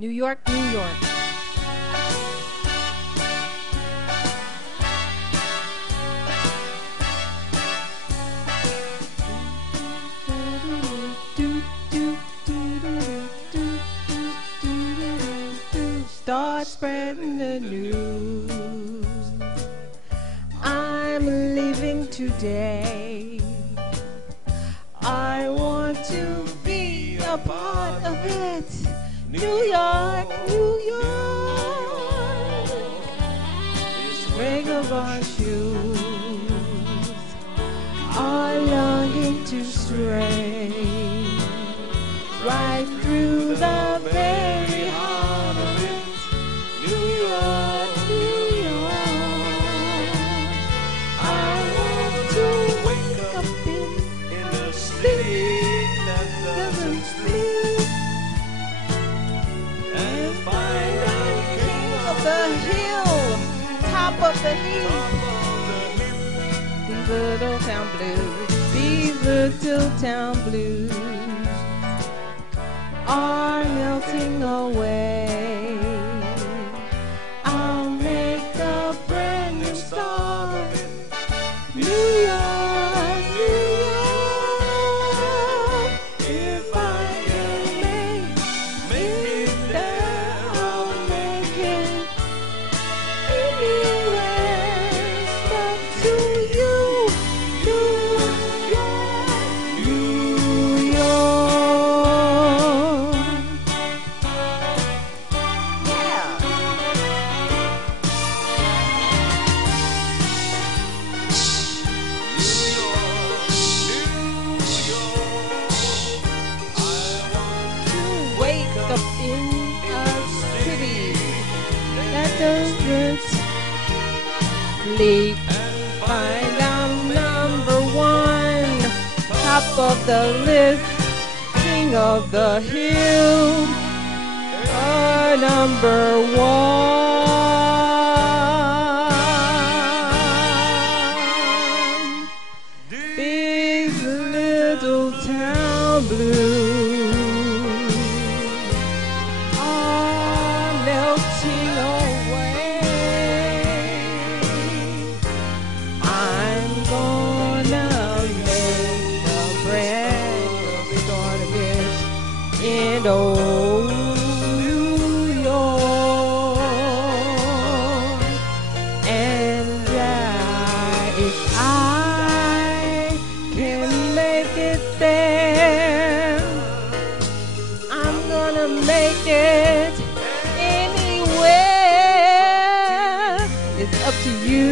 New York, New York. Start spreading the news. I'm leaving today. I want to be a part of it. New York, New York. Vagabond shoes are longing to stray right through the very heart of it. New York, New York. I want to wake up in a city that doesn't sleep and find out king of the hill, top of the heap. These little town blues, these little town blues are melting away. I'll make a brand new start. New York, New York. If I can make it there, I'll make it anywhere. Step to you, New York, New York. Yeah. Wake up in a city that doesn't sleep. Find out number one, top of the list, king of the hill, number one. These little town blues are melting away. I'm gonna make a brand new start of it in old New York. And if I can make it there, I'm gonna make it anywhere. It's up to you.